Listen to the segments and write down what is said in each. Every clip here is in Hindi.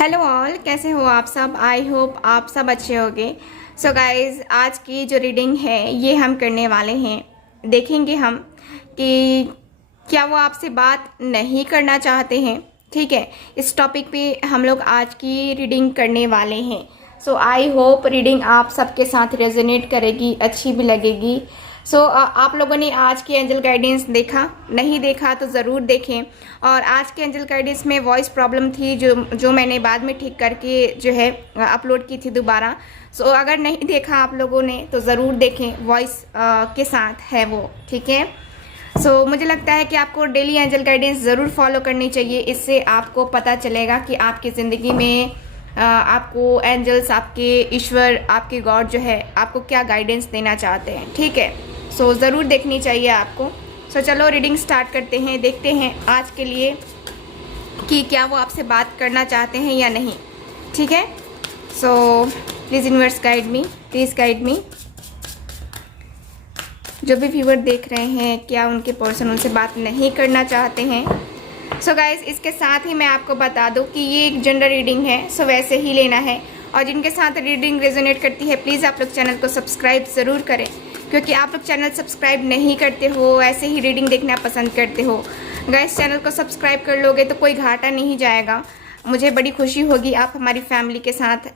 हेलो ऑल, कैसे हो आप सब। आई होप आप सब अच्छे होंगे। सो गाइस, आज की जो रीडिंग है ये हम करने वाले हैं। देखेंगे हम कि क्या वो आपसे बात नहीं करना चाहते हैं। ठीक है, इस टॉपिक पे हम लोग आज की रीडिंग करने वाले हैं। सो आई होप रीडिंग आप सबके साथ रेजोनेट करेगी, अच्छी भी लगेगी। आप लोगों ने आज की एंजल गाइडेंस देखा? नहीं देखा तो ज़रूर देखें। और आज के एंजल गाइडेंस में वॉइस प्रॉब्लम थी जो मैंने बाद में ठीक करके जो है अपलोड की थी दोबारा। अगर नहीं देखा आप लोगों ने तो ज़रूर देखें, वॉइस के साथ है वो। ठीक है। मुझे लगता है कि आपको डेली एंजल गाइडेंस ज़रूर फॉलो करनी चाहिए। इससे आपको पता चलेगा कि आपकी ज़िंदगी में आपको एंजल्स, आपके ईश्वर, आपके गॉड जो है आपको क्या गाइडेंस देना चाहते हैं। ठीक है, ज़रूर देखनी चाहिए आपको। चलो रीडिंग स्टार्ट करते हैं। देखते हैं आज के लिए कि क्या वो आपसे बात करना चाहते हैं या नहीं। ठीक है, please universe guide me, please guide me. जो भी व्यूअर देख रहे हैं, क्या उनके पर्सन उनसे बात नहीं करना चाहते हैं। गाइस, इसके साथ ही मैं आपको बता दूं कि ये एक जनरल रीडिंग है, वैसे ही लेना है। और जिनके साथ रीडिंग रेजोनेट करती है, प्लीज़ आप लोग चैनल को सब्सक्राइब ज़रूर करें, क्योंकि आप लोग चैनल सब्सक्राइब नहीं करते हो, ऐसे ही रीडिंग देखना पसंद करते हो। गाइस, चैनल को सब्सक्राइब कर लोगे तो कोई घाटा नहीं जाएगा। मुझे बड़ी खुशी होगी, आप हमारी फैमिली के साथ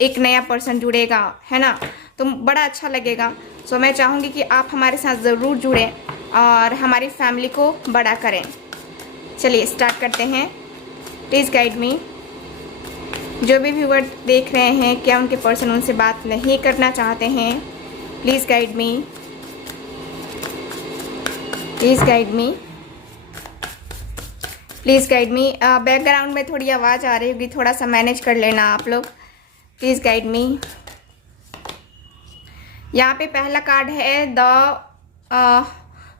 एक नया पर्सन जुड़ेगा, है ना, तो बड़ा अच्छा लगेगा। मैं चाहूँगी कि आप हमारे साथ ज़रूर जुड़ें और हमारी फैमिली को बड़ा करें। चलिए स्टार्ट करते हैं। Please guide me. जो भी व्यूअर देख रहे हैं, क्या उनके पर्सन उनसे बात नहीं करना चाहते हैं, please guide me, please guide me, please guide me. Background में थोड़ी आवाज़ आ रही होगी, थोड़ा सा मैनेज कर लेना आप लोग। Please guide me. यहाँ पे पहला कार्ड है द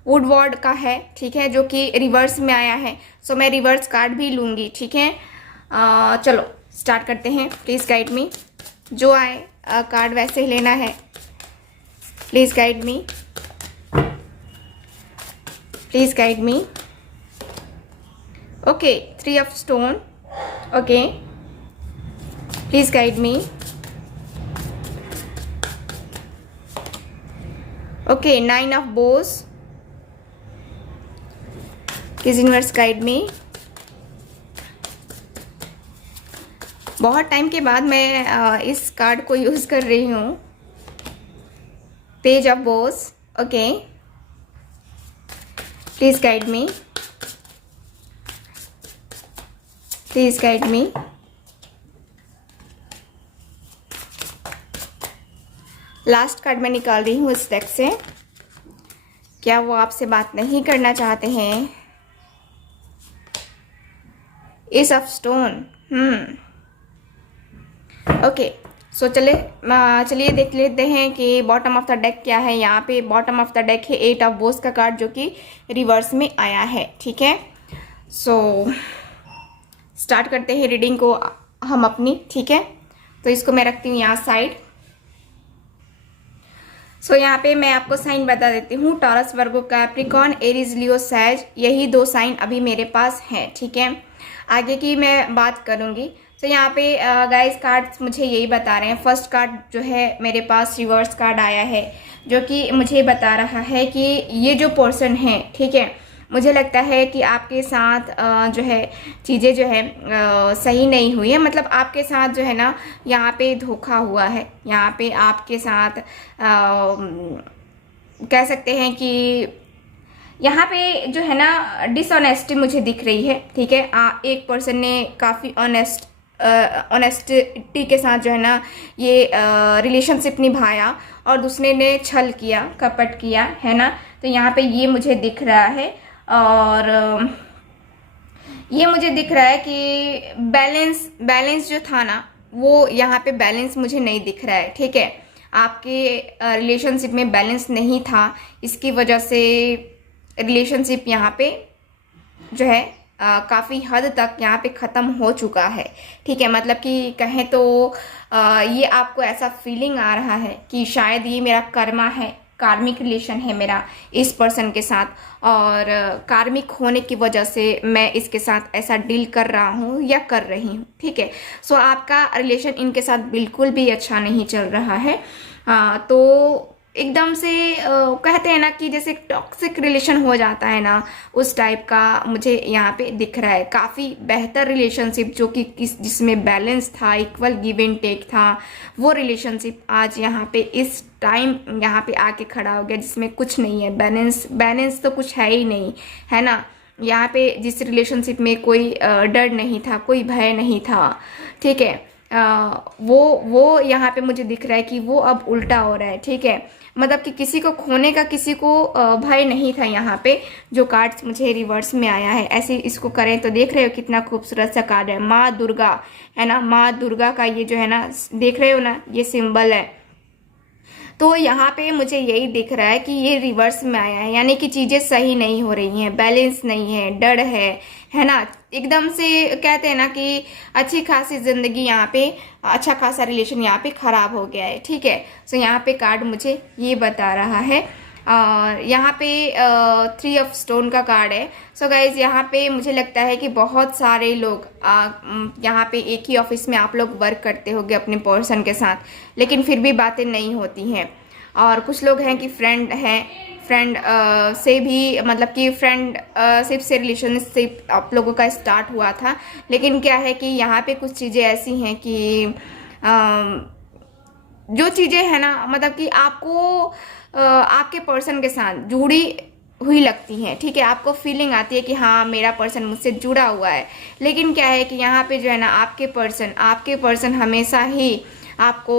वुडवर्ड का है, ठीक है, जो कि रिवर्स में आया है। मैं रिवर्स कार्ड भी लूँगी। ठीक है, चलो स्टार्ट करते हैं। Please guide me. जो आए कार्ड वैसे ही लेना है। Please guide me, please guide me. Okay, 3 of stone. Okay, please guide me. Okay, 9 of Bose. Please universe guide me. बहुत टाइम के बाद मैं इस कार्ड को यूज़ कर रही हूँ। Page of Bose. Okay, please guide me, please guide me. Last card मैं निकाल रही हूँ इस डेक से। क्या वो आपसे बात नहीं करना चाहते हैं? S of stone. ओके, चलिए देख लेते हैं कि बॉटम ऑफ द डेक क्या है। यहाँ पे बॉटम ऑफ द डेक है 8 ऑफ बोस का कार्ड, जो कि रिवर्स में आया है। ठीक है, स्टार्ट करते हैं रीडिंग को हम अपनी। ठीक है, तो इसको मैं रखती हूँ यहाँ साइड। यहाँ पे मैं आपको साइन बता देती हूँ। टॉरस, वर्गो, कैप्रिकॉर्न, एरीज, लियो, सैज, यही 2 साइन अभी मेरे पास हैं। ठीक है, आगे की मैं बात करूँगी। यहाँ पे गाइस कार्ड्स मुझे यही बता रहे हैं। फर्स्ट कार्ड जो है मेरे पास रिवर्स कार्ड आया है, जो कि मुझे बता रहा है कि ये जो पर्सन है, ठीक है, मुझे लगता है कि आपके साथ जो है चीज़ें जो है सही नहीं हुई है। मतलब आपके साथ जो है ना, यहाँ पे धोखा हुआ है। यहाँ पे आपके साथ कह सकते हैं कि यहाँ पे जो है ना डिसऑनेस्टी मुझे दिख रही है। ठीक है, एक पर्सन ने काफ़ी ऑनेस्टी के साथ जो है ना ये रिलेशनशिप निभाया, और दूसरे ने छल किया, कपट किया, है ना। तो यहाँ पे ये मुझे दिख रहा है। और ये मुझे दिख रहा है कि बैलेंस जो था ना, वो यहाँ पे बैलेंस मुझे नहीं दिख रहा है। ठीक है, आपके रिलेशनशिप में बैलेंस नहीं था, इसकी वजह से रिलेशनशिप यहाँ पे जो है काफ़ी हद तक यहाँ पे ख़त्म हो चुका है। ठीक है, मतलब कि कहें तो ये आपको ऐसा फीलिंग आ रहा है कि शायद ये मेरा कर्मा है, कार्मिक रिलेशन है मेरा इस पर्सन के साथ, और कार्मिक होने की वजह से मैं इसके साथ ऐसा डील कर रहा हूँ या कर रही हूँ, ठीक है। सो आपका रिलेशन इनके साथ बिल्कुल भी अच्छा नहीं चल रहा है। तो एकदम से कहते हैं ना कि जैसे टॉक्सिक रिलेशन हो जाता है ना, उस टाइप का मुझे यहाँ पे दिख रहा है। काफ़ी बेहतर रिलेशनशिप जो कि जिसमें बैलेंस था, इक्वल गिव एंड टेक था, वो रिलेशनशिप आज यहाँ पे इस टाइम यहाँ पे आके खड़ा हो गया, जिसमें कुछ नहीं है। बैलेंस तो कुछ है ही नहीं, है ना। यहाँ पे जिस रिलेशनशिप में कोई डर नहीं था, कोई भय नहीं था, ठीक है, वो यहाँ पे मुझे दिख रहा है कि वो अब उल्टा हो रहा है, ठीक है। मतलब कि किसी को खोने का किसी को भय नहीं था यहाँ पे। जो कार्ड्स मुझे रिवर्स में आया है, ऐसे इसको करें तो देख रहे हो कितना खूबसूरत सा कार्ड है, माँ दुर्गा, है ना। माँ दुर्गा का ये जो है ना, देख रहे हो ना, ये सिंबल है। तो यहाँ पे मुझे यही दिख रहा है कि ये रिवर्स में आया है, यानी कि चीज़ें सही नहीं हो रही हैं, बैलेंस नहीं है, डर है ना। एकदम से कहते हैं ना कि अच्छी खासी ज़िंदगी यहाँ पे, अच्छा खासा रिलेशन यहाँ पे ख़राब हो गया है, ठीक है। सो यहाँ पे कार्ड मुझे ये बता रहा है। और यहाँ पे 3 ऑफ स्टोन का कार्ड है। सो गाइज यहाँ पे मुझे लगता है कि बहुत सारे लोग यहाँ पे एक ही ऑफिस में आप लोग वर्क करते होंगे अपने पर्सन के साथ, लेकिन फिर भी बातें नहीं होती हैं। और कुछ लोग हैं कि फ्रेंड से भी, मतलब कि फ्रेंडशिप से रिलेशनशिप आप लोगों का स्टार्ट हुआ था, लेकिन क्या है कि यहाँ पे कुछ चीज़ें ऐसी हैं कि जो चीज़ें हैं ना, मतलब कि आपको आपके पर्सन के साथ जुड़ी हुई लगती हैं, ठीक है। आपको फीलिंग आती है कि हाँ मेरा पर्सन मुझसे जुड़ा हुआ है, लेकिन क्या है कि यहाँ पे जो है ना, आपके पर्सन हमेशा ही आपको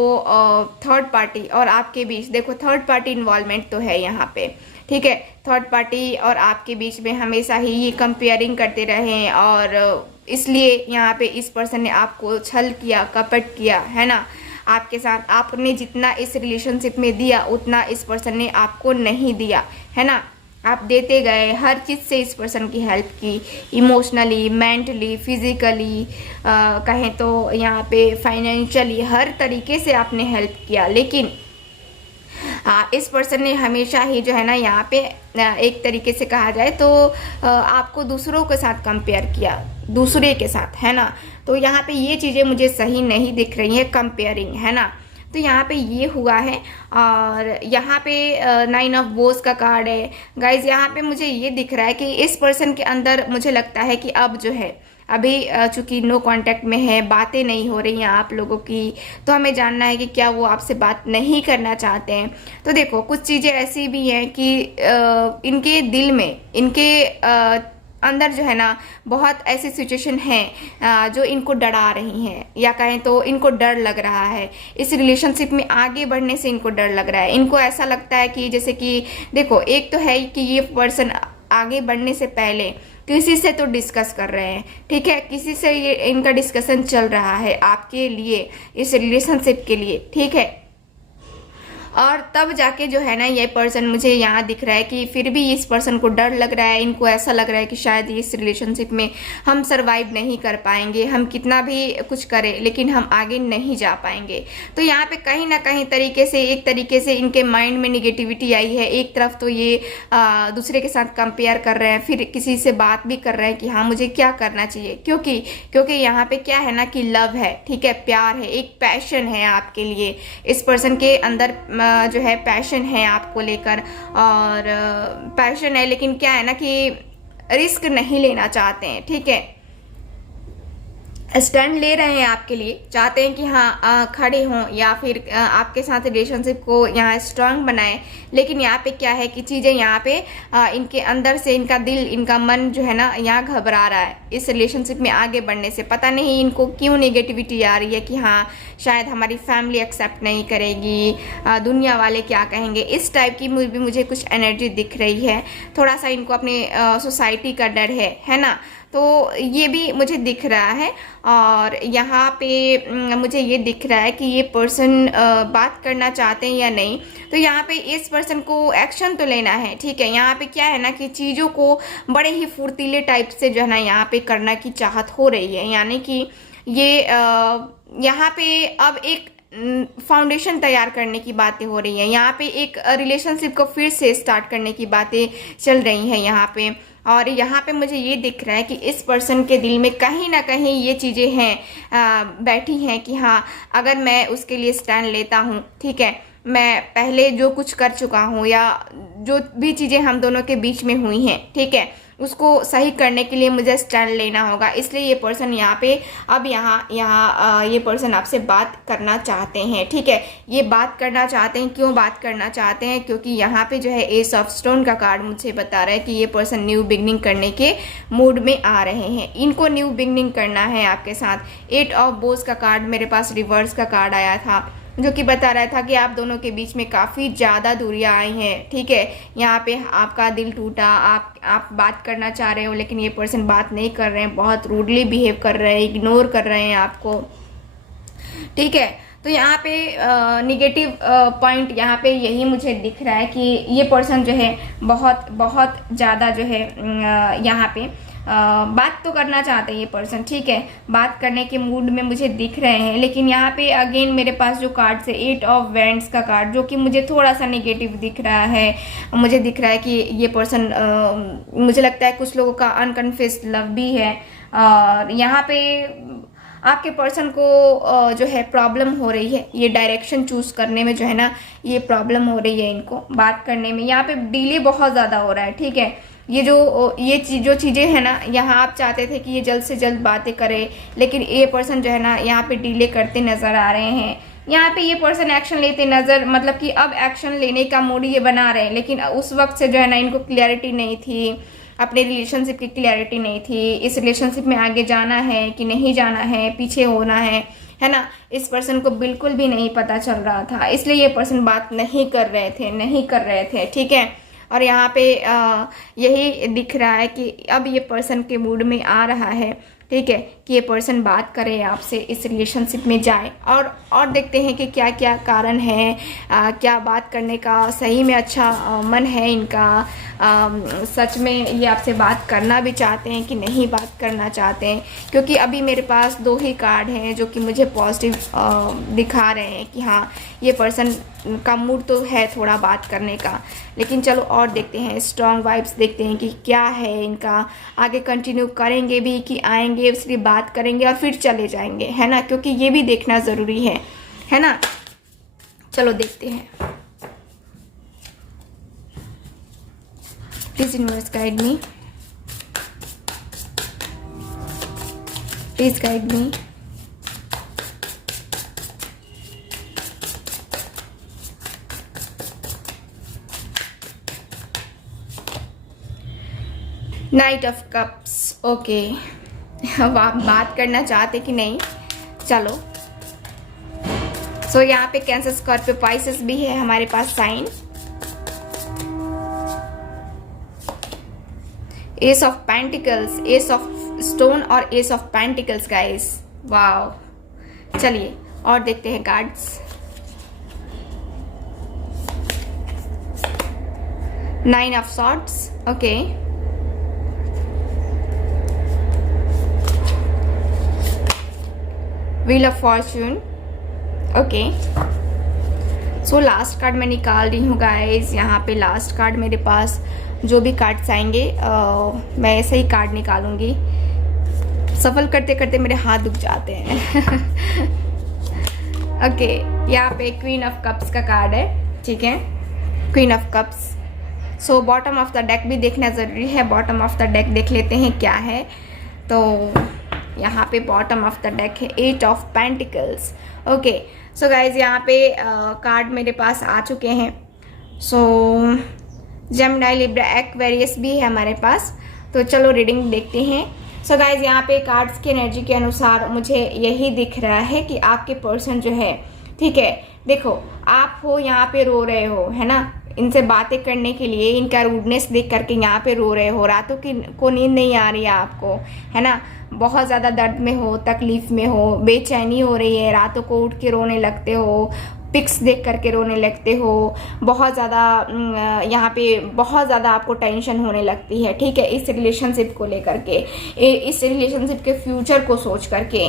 थर्ड पार्टी और आपके बीच, देखो थर्ड पार्टी इन्वॉल्वमेंट तो है यहाँ पे, ठीक है। थर्ड पार्टी और आपके बीच में हमेशा ही ये कंपेयरिंग करते रहे, और इसलिए यहाँ पे इस पर्सन ने आपको छल किया, कपट किया, है ना। आपके साथ आपने जितना इस रिलेशनशिप में दिया उतना इस पर्सन ने आपको नहीं दिया, है ना। आप देते गए, हर चीज़ से इस पर्सन की हेल्प की, इमोशनली, मेंटली, फिजिकली, कहें तो यहाँ पे फाइनेंशियली, हर तरीके से आपने हेल्प किया, लेकिन इस पर्सन ने हमेशा ही जो है ना, यहाँ पे एक तरीके से कहा जाए तो आपको दूसरों के साथ कंपेयर किया, दूसरे के साथ, है ना। तो यहाँ पे ये चीज़ें मुझे सही नहीं दिख रही हैं, कंपेयरिंग, है ना। तो यहाँ पे ये हुआ है। और यहाँ पे 9 ऑफ वोस का कार्ड है गाइज। यहाँ पे मुझे ये दिख रहा है कि इस पर्सन के अंदर मुझे लगता है कि अब जो है, अभी चूंकि नो कांटेक्ट में है, बातें नहीं हो रही हैं आप लोगों की, तो हमें जानना है कि क्या वो आपसे बात नहीं करना चाहते हैं। तो देखो कुछ चीज़ें ऐसी भी हैं कि इनके दिल में, इनके अंदर जो है ना, बहुत ऐसी सिचुएशन है जो इनको डरा रही हैं, या कहें तो इनको डर लग रहा है। इस रिलेशनशिप में आगे बढ़ने से इनको डर लग रहा है। इनको ऐसा लगता है कि जैसे कि देखो, एक तो है कि ये पर्सन आगे बढ़ने से पहले किसी से तो डिस्कस कर रहे हैं, ठीक है, किसी से ये इनका डिस्कशन चल रहा है आपके लिए, इस रिलेशनशिप के लिए, ठीक है। और तब जाके जो है ना, ये पर्सन मुझे यहाँ दिख रहा है कि फिर भी इस पर्सन को डर लग रहा है। इनको ऐसा लग रहा है कि शायद इस रिलेशनशिप में हम सरवाइव नहीं कर पाएंगे, हम कितना भी कुछ करें लेकिन हम आगे नहीं जा पाएंगे। तो यहाँ पे कहीं ना कहीं एक तरीके से इनके माइंड में निगेटिविटी आई है। एक तरफ तो ये दूसरे के साथ कंपेयर कर रहे हैं, फिर किसी से बात भी कर रहे हैं कि हाँ मुझे क्या करना चाहिए, क्योंकि यहाँ पे क्या है ना कि लव है, ठीक है, प्यार है, एक पैशन है आपके लिए। इस पर्सन के अंदर जो है पैशन है आपको लेकर, और पैशन है, लेकिन क्या है ना कि रिस्क नहीं लेना चाहते हैं, ठीक है। स्टैंड ले रहे हैं आपके लिए, चाहते हैं कि हाँ खड़े हों या फिर आपके साथ रिलेशनशिप को यहाँ स्ट्रांग बनाएं, लेकिन यहाँ पे क्या है कि चीज़ें यहाँ पे इनके अंदर से, इनका दिल, इनका मन जो है ना, यहाँ घबरा रहा है इस रिलेशनशिप में आगे बढ़ने से। पता नहीं इनको क्यों नेगेटिविटी आ रही है कि हाँ शायद हमारी फैमिली एक्सेप्ट नहीं करेगी, दुनिया वाले क्या कहेंगे, इस टाइप की भी मुझे कुछ एनर्जी दिख रही है। थोड़ा सा इनको अपने सोसाइटी का डर है ना, तो ये भी मुझे दिख रहा है। और यहाँ पे मुझे ये दिख रहा है कि ये पर्सन बात करना चाहते हैं या नहीं। तो यहाँ पे इस पर्सन को एक्शन तो लेना है, ठीक है। यहाँ पे क्या है ना कि चीज़ों को बड़े ही फुर्तीले टाइप से जो है ना यहाँ पे करना की चाहत हो रही है, यानी कि ये यहाँ पे अब एक फाउंडेशन तैयार करने की बातें हो रही हैं, यहाँ पे एक रिलेशनशिप को फिर से स्टार्ट करने की बातें चल रही हैं यहाँ पे। और यहाँ पे मुझे ये दिख रहा है कि इस पर्सन के दिल में कहीं ना कहीं ये चीज़ें हैं, बैठी हैं कि हाँ, अगर मैं उसके लिए स्टैंड लेता हूँ, ठीक है, मैं पहले जो कुछ कर चुका हूँ या जो भी चीज़ें हम दोनों के बीच में हुई हैं, ठीक है, उसको सही करने के लिए मुझे स्टैंड लेना होगा। इसलिए ये पर्सन यहाँ पे अब ये पर्सन आपसे बात करना चाहते हैं, ठीक है। ये बात करना चाहते हैं, क्यों बात करना चाहते हैं? क्योंकि यहाँ पे जो है एस ऑफ स्टोन का कार्ड मुझे बता रहा है कि ये पर्सन न्यू बिगनिंग करने के मूड में आ रहे हैं। इनको न्यू बिगनिंग करना है आपके साथ। 8 ऑफ बोस का कार्ड मेरे पास रिवर्स का कार्ड आया था, जो कि बता रहा था कि आप दोनों के बीच में काफ़ी ज़्यादा दूरियां आई हैं, ठीक है। यहाँ पे आपका दिल टूटा, आप बात करना चाह रहे हो लेकिन ये पर्सन बात नहीं कर रहे हैं, बहुत रूडली बिहेव कर रहे हैं, इग्नोर कर रहे हैं आपको, ठीक है। तो यहाँ पे निगेटिव पॉइंट यहाँ पे यही मुझे दिख रहा है कि ये पर्सन जो है बहुत बहुत ज़्यादा जो है यहाँ पे बात तो करना चाहते हैं ये पर्सन, ठीक है, बात करने के मूड में मुझे दिख रहे हैं। लेकिन यहाँ पे अगेन मेरे पास जो कार्ड है 8 ऑफ वैंड्स का कार्ड, जो कि मुझे थोड़ा सा नेगेटिव दिख रहा है। मुझे दिख रहा है कि ये पर्सन मुझे लगता है कुछ लोगों का अनकन्फेस्ड लव भी है। और यहाँ पे आपके पर्सन को जो है प्रॉब्लम हो रही है, ये डायरेक्शन चूज करने में जो है ना, ये प्रॉब्लम हो रही है इनको बात करने में। यहाँ पे डिले बहुत ज़्यादा हो रहा है, ठीक है। ये जो चीज़ें हैं ना, यहाँ आप चाहते थे कि ये जल्द से जल्द बातें करे, लेकिन ये पर्सन जो है ना यहाँ पे डिले करते नज़र आ रहे हैं। यहाँ पे ये पर्सन एक्शन लेते नज़र, मतलब कि अब एक्शन लेने का मूड ये बना रहे हैं, लेकिन उस वक्त से जो है ना इनको क्लैरिटी नहीं थी, अपने रिलेशनशिप की क्लैरिटी नहीं थी, इस रिलेशनशिप में आगे जाना है कि नहीं जाना है, पीछे होना है ना, इस पर्सन को बिल्कुल भी नहीं पता चल रहा था। इसलिए ये पर्सन बात नहीं कर रहे थे, ठीक है। और यहाँ पे यही दिख रहा है कि अब ये पर्सन के मूड में आ रहा है, ठीक है, कि ये पर्सन बात करे आपसे, इस रिलेशनशिप में जाए। और देखते हैं कि क्या क्या कारण है, क्या बात करने का सही में अच्छा मन है इनका, सच में ये आपसे बात करना भी चाहते हैं कि नहीं बात करना चाहते हैं। क्योंकि अभी मेरे पास 2 ही कार्ड हैं जो कि मुझे पॉजिटिव दिखा रहे हैं कि हाँ, ये पर्सन का मूड तो है थोड़ा बात करने का। लेकिन चलो और देखते हैं, स्ट्रॉन्ग वाइब्स देखते हैं कि क्या है इनका, आगे कंटिन्यू करेंगे भी कि आएंगे सिर्फ बात करेंगे और फिर चले जाएंगे, है ना, क्योंकि ये भी देखना ज़रूरी है ना। चलो देखते हैं। Please universe guide me, please guide me. Night of cups, okay. अब आप बात करना चाहते कि नहीं, चलो। सो यहाँ पे कैंसर, स्कॉर्पियो, पाइसेस भी है हमारे पास sign. Ace of pentacles, ace of stone और ace of pentacles guys, wow. चलिए और देखते हैं cards. 9 of swords, okay. Wheel of fortune, okay. So last card मैं निकाल रही हूँ गाइस। यहाँ पे लास्ट कार्ड मेरे पास जो भी कार्ड्स आएंगे मैं ऐसे ही कार्ड निकालूंगी। सफल करते करते मेरे हाथ दुख जाते हैं। ओके, यहाँ पे क्वीन ऑफ कप्स का कार्ड है, ठीक है, queen of cups. So bottom of the deck भी देखना ज़रूरी है। बॉटम ऑफ द डेक देख लेते हैं क्या है। तो यहाँ पे बॉटम ऑफ द डेक है 8 of pentacles, okay. So guys यहाँ पे कार्ड मेरे पास आ चुके हैं। सो जेमिनी, लिब्रा, एक्वेरियस भी है हमारे पास। तो चलो रीडिंग देखते हैं। सो गाइज यहाँ पे कार्ड्स की एनर्जी के अनुसार मुझे यही दिख रहा है कि आपके पर्सन जो है, ठीक है, देखो आप हो यहाँ पे रो रहे हो, है ना, इनसे बातें करने के लिए इनका रूडनेस देख करके यहाँ पे रो रहे हो। रातों की को नींद नहीं आ रही है आपको, है ना, बहुत ज़्यादा दर्द में हो, तकलीफ़ में हो, बेचैनी हो रही है, रातों को उठ के रोने लगते हो, पिक्स देख करके रोने लगते हो, बहुत ज़्यादा यहाँ पे बहुत ज़्यादा आपको टेंशन होने लगती है, ठीक है, इस रिलेशनशिप को लेकर के, इस रिलेशनशिप के फ्यूचर को सोच करके,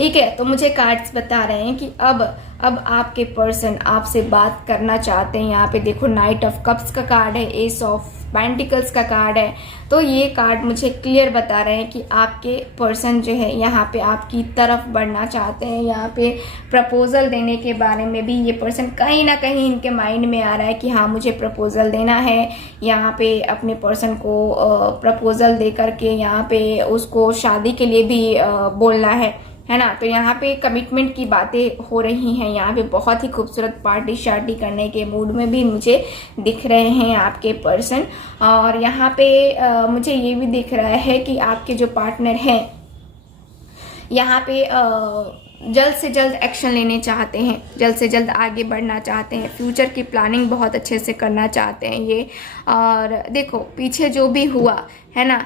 ठीक है। तो मुझे कार्ड्स बता रहे हैं कि अब आपके पर्सन आपसे बात करना चाहते हैं। यहाँ पे देखो नाइट ऑफ कप्स का कार्ड है, एस ऑफ पेंटिकल्स का कार्ड है। तो ये कार्ड मुझे क्लियर बता रहे हैं कि आपके पर्सन जो है यहाँ पे आपकी तरफ बढ़ना चाहते हैं। यहाँ पे प्रपोजल देने के बारे में भी ये पर्सन कहीं ना कहीं इनके माइंड में आ रहा है कि हाँ मुझे प्रपोजल देना है। यहाँ पे अपने पर्सन को प्रपोजल दे करके यहाँ पे उसको शादी के लिए भी बोलना है ना। तो यहाँ पे कमिटमेंट की बातें हो रही हैं। यहाँ पे बहुत ही खूबसूरत पार्टी शार्टी करने के मूड में भी मुझे दिख रहे हैं आपके पर्सन। और यहाँ पे मुझे ये भी दिख रहा है कि आपके जो पार्टनर हैं यहाँ पे जल्द से जल्द एक्शन लेने चाहते हैं, जल्द से जल्द आगे बढ़ना चाहते हैं, फ्यूचर की प्लानिंग बहुत अच्छे से करना चाहते हैं ये। और देखो पीछे जो भी हुआ है ना,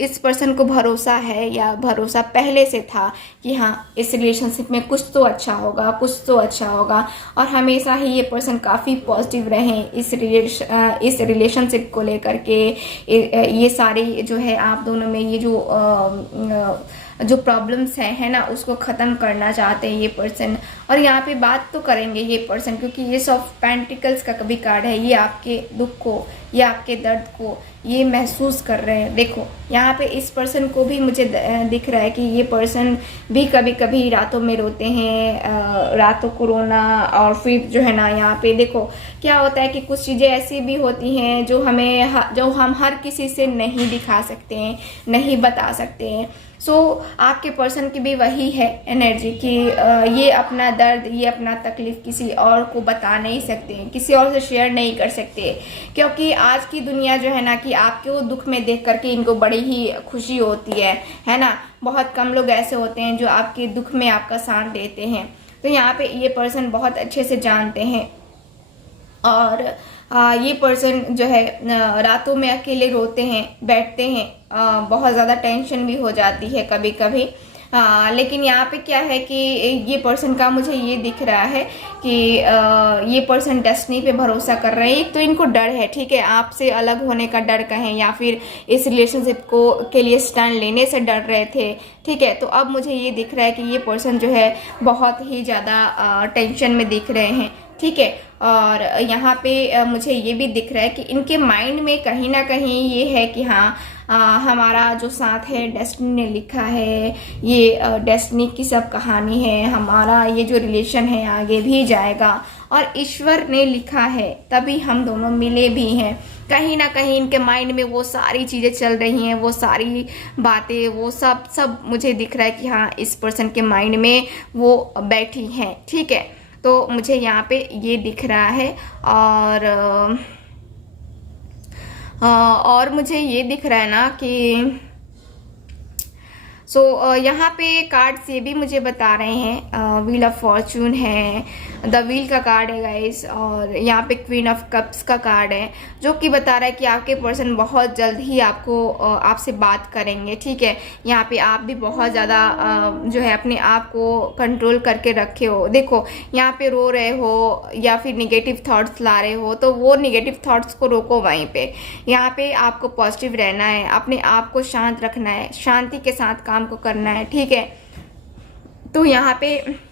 इस पर्सन को भरोसा है या भरोसा पहले से था कि हाँ इस रिलेशनशिप में कुछ तो अच्छा होगा, कुछ तो अच्छा होगा। और हमेशा ही ये पर्सन काफ़ी पॉजिटिव रहे इस रिलेशनशिप को लेकर के। ये सारी जो है आप दोनों में ये जो प्रॉब्लम्स है ना, उसको ख़त्म करना चाहते हैं ये पर्सन। और यहाँ पे बात तो करेंगे ये पर्सन, क्योंकि ये ऑफ पेंटिकल्स का कभी कार्ड है। ये आपके दुख को, ये आपके दर्द को ये महसूस कर रहे हैं। देखो यहाँ पे इस पर्सन को भी मुझे दिख रहा है कि ये पर्सन भी कभी कभी रातों में रोते हैं, रातों को रोना। और फिर जो है ना यहाँ पे देखो क्या होता है कि कुछ चीज़ें ऐसी भी होती हैं जो हम हर किसी से नहीं दिखा सकते हैं, नहीं बता सकते हैं। सो आपके पर्सन की भी वही है एनर्जी कि ये अपना दर्द, ये अपना तकलीफ किसी और को बता नहीं सकते हैं, किसी और से शेयर नहीं कर सकते। क्योंकि आज की दुनिया जो है ना कि आपके वो दुख में देख करके इनको बड़ी ही खुशी होती है ना। बहुत कम लोग ऐसे होते हैं जो आपके दुख में आपका साथ देते हैं। तो यहाँ पे ये पर्सन बहुत अच्छे से जानते हैं। और ये पर्सन जो है रातों में अकेले रोते हैं, बैठते हैं, बहुत ज़्यादा टेंशन भी हो जाती है कभी कभी। लेकिन यहाँ पे क्या है कि ये पर्सन का मुझे ये दिख रहा है कि ये पर्सन डेस्टिनी पे भरोसा कर रहे हैं। एक तो इनको डर है, ठीक है, आपसे अलग होने का डर कहें या फिर इस रिलेशनशिप के लिए स्टैंड लेने से डर रहे थे, ठीक है। तो अब मुझे ये दिख रहा है कि ये पर्सन जो है बहुत ही ज़्यादा टेंशन में दिख रहे हैं, ठीक है। और यहाँ पे मुझे ये भी दिख रहा है कि इनके माइंड में कहीं ना कहीं ये है कि हाँ हमारा जो साथ है डेस्टिनी ने लिखा है, ये डेस्टिनी की सब कहानी है, हमारा ये जो रिलेशन है आगे भी जाएगा और ईश्वर ने लिखा है तभी हम दोनों मिले भी हैं। कहीं ना कहीं इनके माइंड में वो सारी चीज़ें चल रही हैं, वो सारी बातें, वो सब मुझे दिख रहा है कि हाँ इस पर्सन के माइंड में वो बैठी हैं, ठीक है। तो मुझे यहाँ पे ये दिख रहा है। और मुझे ये दिख रहा है ना कि यहाँ पे कार्ड्स ये भी मुझे बता रहे हैं, व्हील ऑफ फॉर्चून है, द व्हील का कार्ड है गाइस, और यहाँ पे क्वीन ऑफ कप्स का कार्ड है, जो कि बता रहा है कि आपके पर्सन बहुत जल्द ही आपसे बात करेंगे, ठीक है। यहाँ पे आप भी बहुत ज़्यादा जो है अपने आप को कंट्रोल करके रखे हो। देखो यहाँ पे रो रहे हो या फिर निगेटिव थॉट्स ला रहे हो, तो वो निगेटिव थॉट्स को रोको वहीं पे। यहाँ पे आपको पॉजिटिव रहना है, अपने आप को शांत रखना है, शांति के साथ काम को करना है, ठीक है। तो यहाँ पे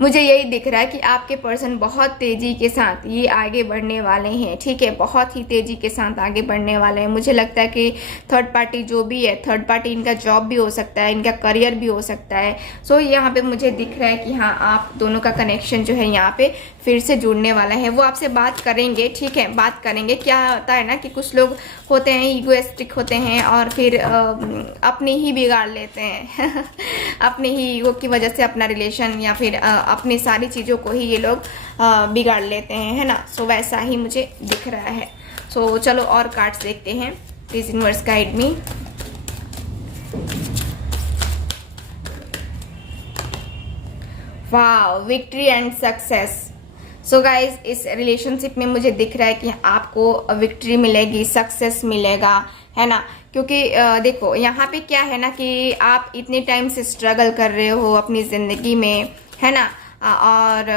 मुझे यही दिख रहा है कि आपके पर्सन बहुत तेज़ी के साथ ये आगे बढ़ने वाले हैं, ठीक है, बहुत ही तेज़ी के साथ आगे बढ़ने वाले हैं। मुझे लगता है कि थर्ड पार्टी जो भी है, थर्ड पार्टी इनका जॉब भी हो सकता है, इनका करियर भी हो सकता है। सो यहाँ पे मुझे दिख रहा है कि हाँ आप दोनों का कनेक्शन जो है यहाँ पे फिर से जुड़ने वाला है। वो आपसे बात करेंगे, ठीक है, बात करेंगे। क्या होता है ना कि कुछ लोग होते हैं ईगोइस्टिक होते हैं और फिर अपने ही बिगाड़ लेते हैं अपने ही ईगो की वजह से अपना रिलेशन या फिर अपनी सारी चीज़ों को ही ये लोग बिगाड़ लेते हैं, है ना। सो वैसा ही मुझे दिख रहा है। सो चलो और कार्ड्स देखते हैं। Please universe guide me. Wow, victory and success. So guys इस रिलेशनशिप में मुझे दिख रहा है कि आपको विक्ट्री मिलेगी, सक्सेस मिलेगा, है ना। क्योंकि देखो यहाँ पे क्या है ना कि आप इतने टाइम से स्ट्रगल कर रहे हो अपनी ज़िंदगी में, है ना। और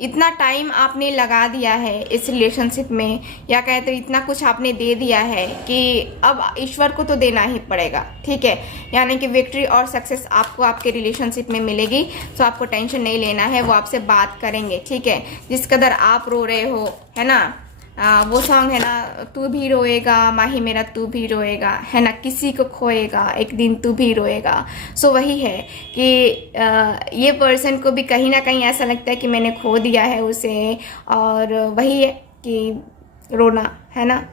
इतना टाइम आपने लगा दिया है इस रिलेशनशिप में, या कहे तो इतना कुछ आपने दे दिया है कि अब ईश्वर को तो देना ही पड़ेगा, ठीक है। यानी कि विक्ट्री और सक्सेस आपको आपके रिलेशनशिप में मिलेगी। तो आपको टेंशन नहीं लेना है, वो आपसे बात करेंगे, ठीक है। जिस कदर आप रो रहे हो, है ना, वो सॉन्ग है ना, तू भी रोएगा माही मेरा, तू भी रोएगा, है ना, किसी को खोएगा एक दिन तू भी रोएगा। सो वही है कि ये पर्सन को भी कहीं ना कहीं ऐसा लगता है कि मैंने खो दिया है उसे, और वही है कि रोना, है ना।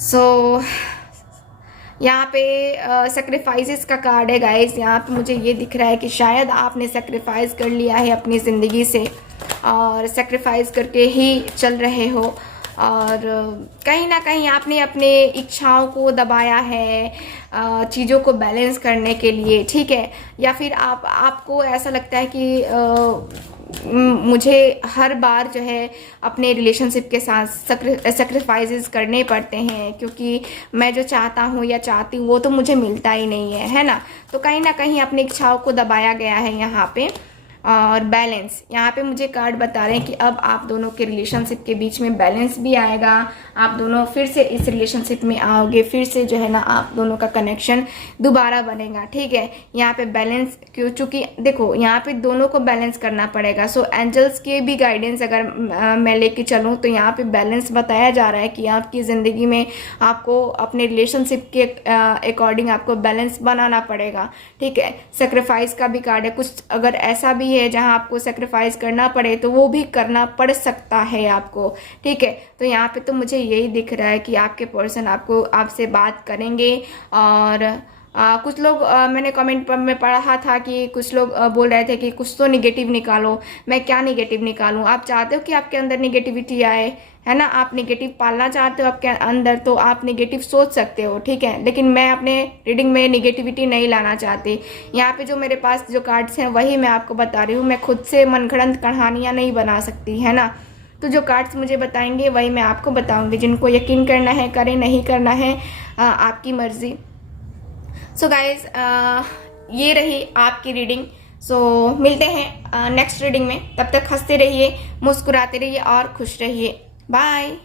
सो यहाँ पे सेक्रीफाइसेस का कार्ड है गाइस। यहाँ पे मुझे ये दिख रहा है कि शायद आपने सेक्रीफाइस कर लिया है अपनी ज़िंदगी से, और सेक्रीफाइस करके ही चल रहे हो, और कहीं ना कहीं आपने अपने इच्छाओं को दबाया है चीज़ों को बैलेंस करने के लिए, ठीक है। या फिर आपको ऐसा लगता है कि मुझे हर बार जो है अपने रिलेशनशिप के साथ सेक्रीफाइसेस करने पड़ते हैं, क्योंकि मैं जो चाहता हूँ या चाहती हूँ वो तो मुझे मिलता ही नहीं है ना। तो कहीं ना कहीं अपनी इच्छाओं को दबाया गया है यहाँ पे। और बैलेंस, यहाँ पे मुझे कार्ड बता रहे हैं कि अब आप दोनों के रिलेशनशिप के बीच में बैलेंस भी आएगा, आप दोनों फिर से इस रिलेशनशिप में आओगे, फिर से जो है ना आप दोनों का कनेक्शन दोबारा बनेगा, ठीक है। यहाँ पे बैलेंस क्यों, चूँकि देखो यहाँ पे दोनों को बैलेंस करना पड़ेगा। सो एंजल्स के भी गाइडेंस अगर मैं लेके चलूँ तो यहाँ पे बैलेंस बताया जा रहा है कि आपकी ज़िंदगी में आपको अपने रिलेशनशिप के अकॉर्डिंग आपको बैलेंस बनाना पड़ेगा, ठीक है। सेक्रीफाइस का भी कार्ड है, कुछ अगर ऐसा भी है जहां आपको सेक्रीफाइस करना पड़े तो वो भी करना पड़ सकता है आपको, ठीक है। तो यहाँ पे तो मुझे यही दिख रहा है कि आपके पर्सन आपसे बात करेंगे। और कुछ लोग मैंने कमेंट पर में पढ़ा था कि कुछ लोग बोल रहे थे कि कुछ तो निगेटिव निकालो। मैं क्या निगेटिव निकालूं? आप चाहते हो कि आपके अंदर निगेटिविटी आए, है ना, आप निगेटिव पालना चाहते हो आपके अंदर, तो आप निगेटिव सोच सकते हो, ठीक है। लेकिन मैं अपने रीडिंग में निगेटिविटी नहीं लाना चाहती। यहाँ पे जो मेरे पास जो कार्ड्स हैं वही मैं आपको बता रही हूँ, मैं खुद से मनगढ़ंत कहानियाँ नहीं बना सकती, है ना। तो जो कार्ड्स मुझे बताएंगे वही मैं आपको बताऊँगी। जिनको यकीन करना है करें, नहीं करना है आपकी मर्ज़ी। सो गाइज ये रही आपकी रीडिंग। सो मिलते हैं नेक्स्ट रीडिंग में, तब तक हंसते रहिए, मुस्कुराते रहिए और खुश रहिए। बाय।